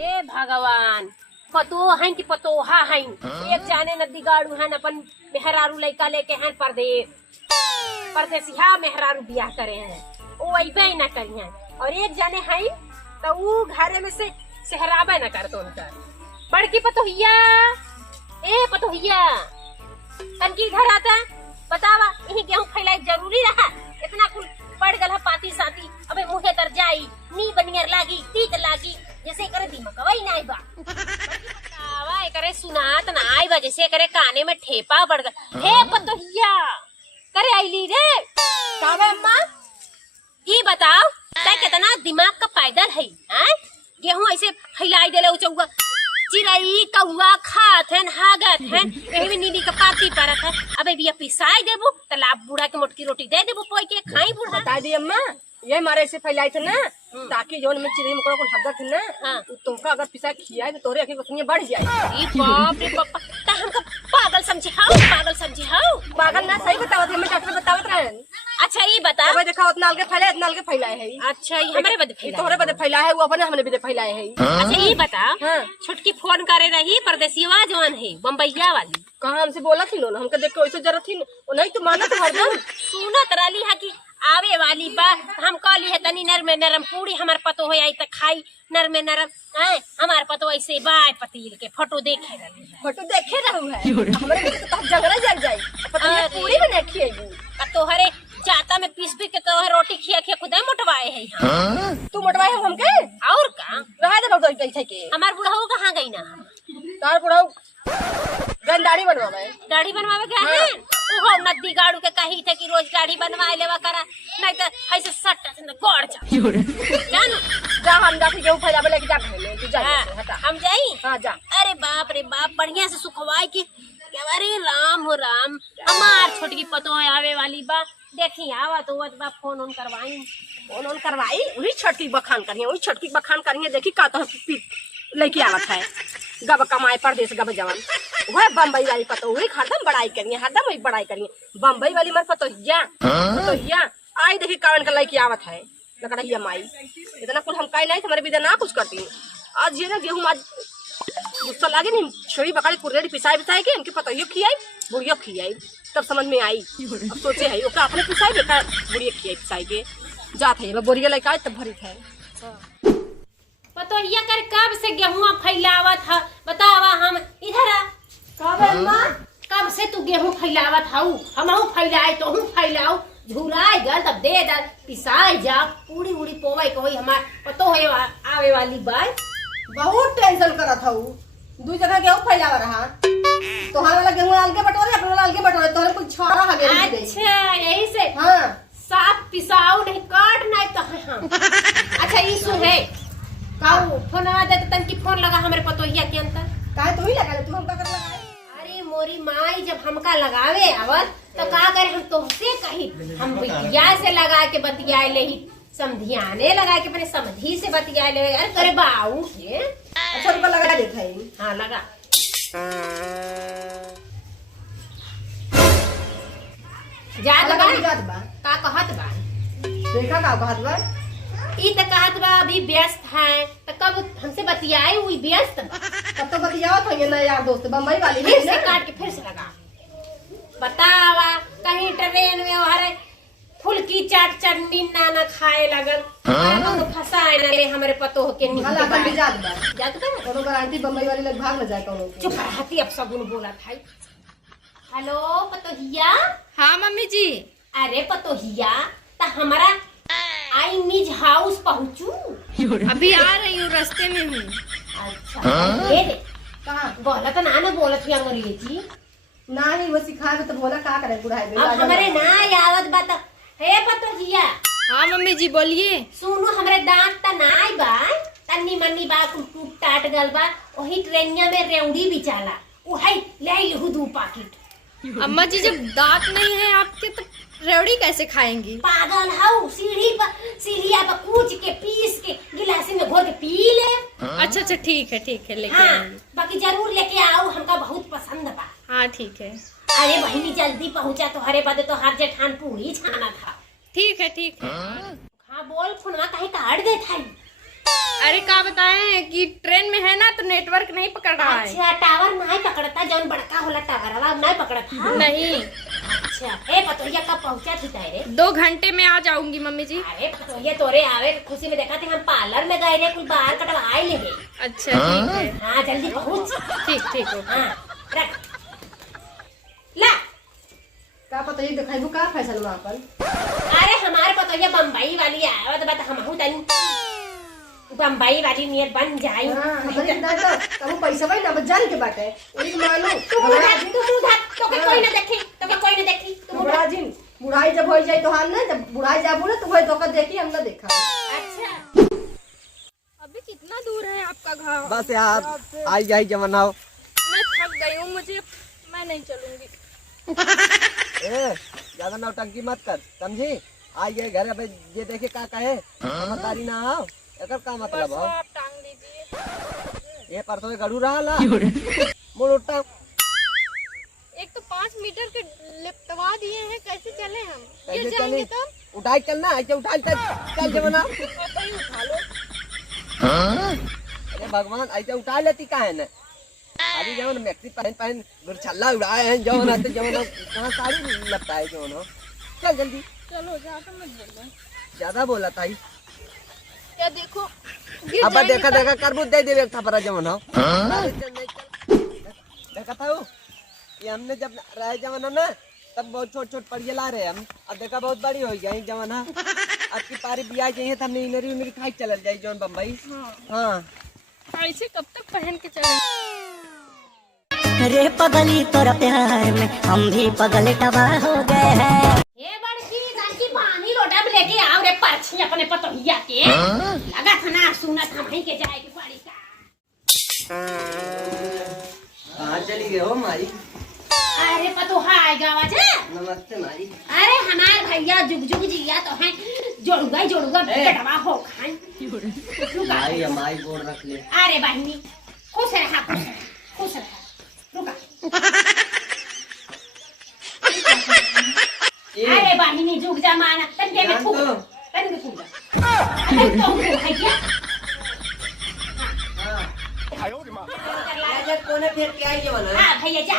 ए भगवान पतो हैं कि पतोहा हैं एक जाने नदी गाड़ू हैं अपन मेहरारू लड़का लेके हैं परदेसिया मेहरारू बियाह करे हैं वो अबे न करिए और एक जाने हैं तो वो घरे में से सहराबे न कर तो उनका बड़की पतोहिया ए पतोहिया तनकी घर आता बतावा यही गेहूं फैलाई जरूरी रहा इतना कुल पड़ गल पाती साथी अबे मुहे तर जाई नी बनियर लागी तीत लागी जैसे करे दिमाग वही नहीं बा आवा करे सुनात ना आई बा जैसे करे काने में ठेपा बढ़ गया हे पतोहिया करे आईली रे कावे अम्मा ई बताओ तै कितना दिमाग का पैदल है हैं गेहूं ऐसे फैलाई देले उचौगा चिड़ई कौआ खात है हागत है यही भी नीली का पाती परत है अबे बिया पिसाई देबू तलाब बूढ़ा के मोटकी रोटी दे देबू पोई के खाई बूढ़ा बता दी अम्मा ये मारे से फैलाई थे ना ताकि जोन में चिड़ई मकोड़ा को हदत है ना हाँ। तो तुमका अगर पिसा खियाए तो तोरे आंखें को बढ़ जाए। ई बाप रे बाप ता हमका पागल समझे हाउ पागल ना सही बतावत हमें डॉक्टर बतावत रहे। अच्छा ये बता अबे देखा उतना अलगे फैलाए है। अच्छा ये हमारे बदे फैला तोहरे बदे फैलाए है वो अपने हमने बदे फैलाए है। अच्छा ये बता हाँ। छुटकी फोन करे रही परदेसिया जवान है बम्बईया वाली कहाँ हमसे बोला थी लो ना हमको देख के वैसे जरूरत थी नहीं तो माना तो हरदम सुनत रही है कि आवे वाली बा हम कहली है तनी नर में नरम पूरी हमार पतो हो आई त खाई नर में नरम है हमार पतो ऐसे बाय पतील के फोटो देखे रही है फोटो देखे रहू है हमारे तो झगड़ा जल जाए पता पूरी बना खिएगी तोहरे जाता में पीस के तो रोटी खिया खुदे मोटवाए है तू मोटवाए हो हमके और का रहा दे तो कैसे के हमार बुढ़ाऊ कहाँ गई ना तार बुढ़ाऊ गंदाड़ी बनवावे दाढ़ी बनवावे गया है ओहो नदी गाड़ू के कही थे कि रोज दाढ़ी बनवाए लेवा करा नहीं तो ऐसे सट से गोड़ जा जानो जा हम जाके गेहूं फैलावे लेके जा घर में तू जा हटा हम जाई हां जा अरे बाप रे बाप बढ़िया से सुखवाई के अरे राम हो राम हमार छोटकी पतो आवे वाली बा देखी आवा तो बा फोन ऑन करवाई वही छटकी बखान करिए देखी का तो लड़की आवत है गब कमाए परदेश गब जवान वह बम्बई वाली पतो हुई हरदम बड़ाई करिए हरदम वही बड़ाई करिए बम्बई वाली मत पतोहिया आई देखी कावन का लड़की आवत है लकड़िया माई इतना कुल हम कहीं नहीं हमारे बिना ना कुछ करती आज ये ना गेहूं आज गुस्सा लागे नहीं छोड़ी बकरी कुरेड़ी पिसाई के इनके पतोहियो खियाई बुढ़ियो खियाई तब समझ में आई अब सोचे है ओकरा अपने पिसाई बेटा बुढ़िया खियाई पिसाई के जात है बोरिया लेके तब भरी है पतोहिया कर कब से गेहूं फैलावत है बतावा हम इधर कब से तू गेहूं फैलावत हाउ हमहू फैलाए तो हम फैलाऊ झुराए गल तब दे दर पिसाई जा पूरी उड़ी पोवे कोई हमार पतो है आवे वाली बाई बहुत टेंशन करत हूँ दू जगह गेहूं फैलावा रहा तोहर वाला गेहूं अलगे बटोरे अपने वाला अलगे बटोरे तोहरे कुछ छोड़ा हगे अच्छा यही से हां साफ पिसाऊ नहीं काट नहीं तो हम अच्छा ई सु है काऊ फोन आ दे तन की फोन लगा हमारे पतोहिया के अंतर काहे तू ही लगा ले तू हमका कर लगा अरे मोरी माई जब हमका लगावे आवत तो का करे हम तोहसे कही हम बिटिया से लगा के बतियाए ले ही समधियाने लगा के अपने समधी से बतियाए ले अरे करे बाऊ के अच्छा रुपया लगा देता है हां लगा जा लगा का कहत बा देखा का कहत बा ई त कहत बा अभी व्यस्त है तो कब हमसे बतियाए हुई व्यस्त तब तो बतियावत है ना यार दोस्त बम्बई वाली फिर से काट के फिर से लगा बतावा कहीं ट्रेन में हमारे फुल्की चाट चटनी ना खाए लगल तो फसाए ना ले हमारे पतो के वाला बंदी जात बा जात बा कोनो गारंटी बम्बई वाली लोग भाग न जाए कोनो चुप रहती अब सगुन बोला था हेलो पतोहिया हाँ मम्मी जी। अरे पतोहिया ता हमारा आई निज हाउस पहुँचू अभी आ रही हूँ रास्ते में हूँ। अच्छा ये दे कहां बोला तो ना बोलत हुई अंग्रेजी ना ही वो सिखा के तो बोला का करे बुढ़ाई में अब हमारे ना आवत बात हे पतोहिया हाँ मम्मी जी बोलिए। सुनो हमरे दांत त नाई बा तन्नी मन्नी बा टूट टाट गल बा वही ट्रेनिया में रेवड़ी बिचाला वही ले लहू 2 पैकेट अम्मा जी जब दांत नहीं है आपके तो रेवड़ी कैसे खाएंगी? पागल हाउ सीढ़िया पर कूच के पीस के गिलासी में घोर के पी ले। अच्छा ठीक है लेके हाँ, आऊंगी। बाकी जरूर लेके आओ हमका बहुत पसंद बा। हाँ ठीक है। अरे बहिनी जल्दी पहुंचा तो हरे बदे तो हर जेठान पूरी छाना था। ठीक है। हाँ बोल फोनवा कहीं काट दे था अरे क्या बताएं कि ट्रेन में है ना तो नेटवर्क नहीं पकड़ रहा है। अच्छा टावर नहीं पकड़ता, जौन बड़का होला टावर वाला नहीं पकड़ता। नहीं। अच्छा ए पतोहिया कब पहुंचा थी तारे? 2 घंटे में आ जाऊंगी मम्मी जी। अरे पतोहिया तोरे आवे के खुशी में देखा थे, हम पार्लर में गए रे, कुछ बाल कटवाए लेंगे। अच्छा ठीक है। हाँ जल्दी पहुंच। ठीक हो। हाँ रख ला। का पता ये दिखाई का फैसल वहाँ पर। अरे हमारे पतोहिया बम्बई वाली आया तो बता हम तन बम्बई वाली नियर बन जाई। हमारे ना तो पैसा भाई ना जान के बात है, एक मानो तू कोई ना देखे, तो कोई ना देखी तू बड़ा जिन बुढ़ाई जब हो जाए तो हाल ना, जब बुढ़ाई जाबू ना तो वही धोखा देखी हम ना देखा। अच्छा अभी कितना दूर है आपका घर? बस यार आई जाई जमाना हो। मैं थक गई हूँ, मैं नहीं चलूंगी। ए ज्यादा नौटंकी मत कर, समझी? आई गए घर, अब ये देखे का कहे समझदारी ना हो, एकर का मतलब हो? आप टांग दीजिए। ये पर तो गड़ू रहा ला मोड़ उठा। एक तो 5 मीटर के लिपटवा दिए हैं, कैसे चले हम? गिर कैसे जाएंगे चले? तब। उठाई चलना, ऐसे उठा चल जमाना। कहीं उठा लो। अरे भगवान, ऐसे उठा लेती का है ना? अभी जो मैक्सी पहन गुरछल्ला उड़ाए हैं जो ना, तो जो ना कहाँ साड़ी लगता है जो ना। चल जल्दी, चलो ज्यादा मत बोलो। ज्यादा बोला था। क्या देखो गिर अब जाएंगे देखा तब। देखा करबू दे दे एक थपरा जमन हो। देखा था वो, ये हमने जब रहे जमाना ना तब बहुत छोट छोट पड़िए ला रहे हम, अब देखा बहुत बड़ी हो गई जमाना। अब की पारी बिया चाहिए तो हमने इनरी उनरी खाई चल जाए जौन बम्बई। हाँ ऐसे कब तक पहन के चले? रे पगली तोरा प्यार में हम भी पगल टबा हो गए हैं। ये बड़की दादी पानी लोटा में लेके आओ रे परछी अपने पतोहिया के। लगा था ना सुना था वहीं के जाए की पड़ी का। कहाँ चली गए हो माई? अरे पतोहा आएगा आवाज है। नमस्ते माई। अरे हमार भैया जुग जुग जिया तो है, जोड़ूगा बेटवा हो खान। माई माई बोल रख ले। अरे बहनी खुश रहा खुश रहा रुका। अरे बहनी जुग जमाना तंगे में फूक तंगे में फूक। अरे तो भैया राजा कोने फिर के आई जमाना। हाँ भैया जा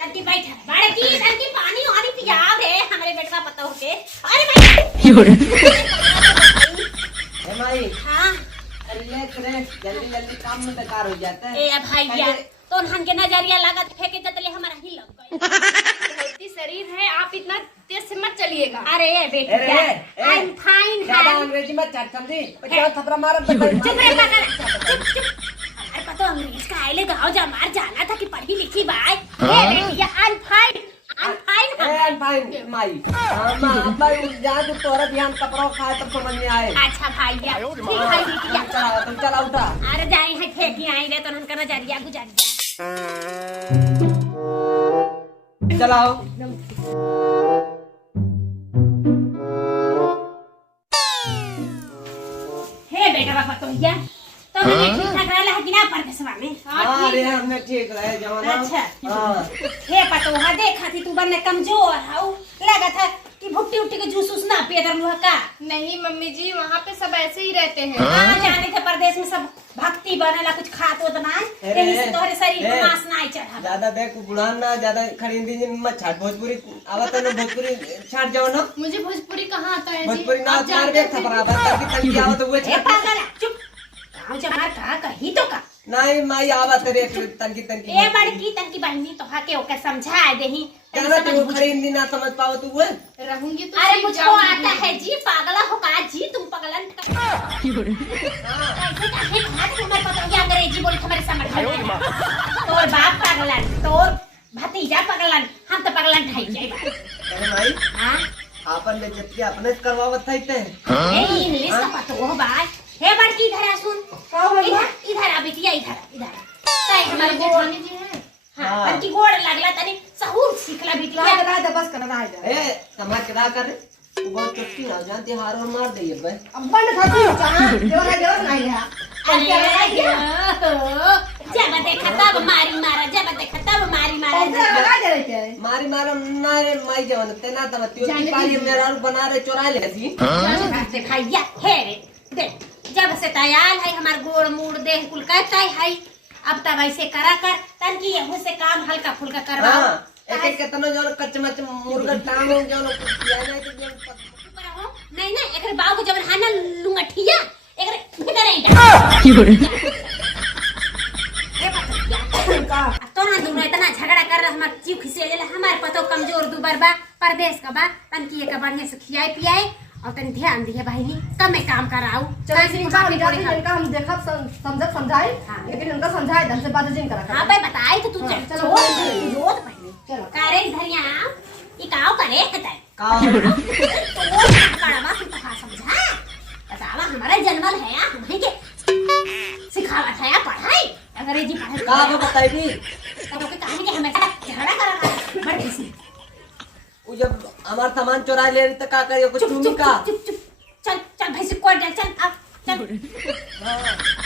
तंगी बैठ बड़े की तंगी पानी और पियाव रे हमारे बेटवा पता हो के। अरे भाई ए माई, हाँ रिलैक्स रे, जल्दी जल्दी काम में बेकार हो जाता है। ए भैया तो उन्हन के नजरिया लागत फेंके जतले हमारा ही लग गई। हेल्दी शरीर है, आप इतना तेज से मत चलिएगा। अरे बेटा आई एम फाइन ज्यादा है। अंग्रेजी मत चट समझी, बच्चा थपरा मार। चुप रे पागल चुप चुप। हमारे पता अंग्रेज का आइले गाँव जा मार जाना था कि पढ़ी लिखी बाई। ए बेटिया आई एम फाइन ए फाइन माई। हां मां अब जा तू तोरा ध्यान कपड़ा खाए तब समझ में आए। अच्छा भैया ठीक है बेटिया। तुम चला उठा। अरे जाए है फेंकी आई रे तो उनका नजरिया गुजर गया। चलाओ। हे बेटा बाबा तो भैया तो मैं ठीक ठाक रहला है कि ना परदेसवा में? हां रे हमने ठीक रहे जमाना। अच्छा हां हे पतोहा देखा थी तू बनने कमजोर हाउ लगा था कि भुट्टी उट्टी के जूस उस ना पिए दरलुहा का। नहीं मम्मी जी, वहाँ पे सब ऐसे ही रहते हैं। हाँ जाने थे परदेश में सब भक्ति बनेला कुछ खात हो ना यही से तोहरे शरीर में मांस ना चढ़ा। ज्यादा देख बुढ़ान ना ज्यादा खरीदी जी मत छाट। भोजपुरी आवत ना, भोजपुरी छाट जाओ ना। मुझे भोजपुरी कहाँ आता है जी? भोजपुरी ना आप चार जानते बेक हैं थपरा बस तकी आवत हुए ए छाट। पागल चुप गाँव जमार का कही तो का। नहीं माई आवत रे तनकी तनकी। ए बड़की तनकी बहनी तो के ओके समझा देही जाना तू खरीदी ना समझ पाओ तू हुए। रहूंगी तो अरे सीख मुझको जाऊंगी। आता है जी पागला हो का जी तुम पगलन अंग्रेजी बोल हमारे समझ तोर बाप पगलन तोर भतीजा पगलन हम तो पगलन ठाई जाए। अरे माई हाँ आपन ले जब अपने करवावत था इतने। ए इंग्लिश का पतो हो बाय। हे बड़की इधर आ सुन इधर आ बिटिया इधर इधर ताई हमारे गोड़ जेठानी जी हैं। हाँ बड़की गोड़ लगला तनी सहूर सीखला बिटिया। राजा बस कर रहा है। ए समझ के ना कर, तू बहुत चुटकी ना जानती, हार और मार दे बे। अब बंद था तू चाहा देवरा नहीं है। अरे जब देखा तब मारी मारा जब देखा तब मारी मारा। लगा दे रहे थे। मारी मारो ना रे माई जवन तेना तब त्यो की पाली मेरा बना रे चोरा ले थी। भैया हे रे देख जब से तैयार है हमार गोड़ मूड़ देह कुल कहता है अब तब ऐसे करा कर तन की यहू से काम हल्का फुल्का करवाओ। हाँ एक एक कितना जो कचमच मुर्गा टांग जो पिया नहीं तो नहीं ना एकरे बाबू जब हाना लुंगठिया एकरे भीतर आई जा तो ना दोनों इतना झगड़ा कर रहा हमार जीव खिसे ले हमार पतो कमजोर दुबर बा परदेश का बा तन की एक बढ़िया से खियाए पियाए और तन ध्यान दिए बहिनी कम में काम कराऊ इनका हम देखा समझाए लेकिन उनका समझाए ढंग से बात जिन करा। हां भाई बताए तो तू चलो जोत बहिनी चलो करे धरिया ई काव करे कतै का कड़वा तू तो समझा बतावा हमारा जन्मल है यार नहीं के सिखावत है पढ़ाई अंग्रेजी पढ़ाई का बताई दी तो के कहानी के हमेशा झगड़ा करा बड़ किसी वो जब हमारा सामान चुरा ले रही तो का करियो कुछ चुप तुम का चुप चल चल भाई से कोई चल अब चल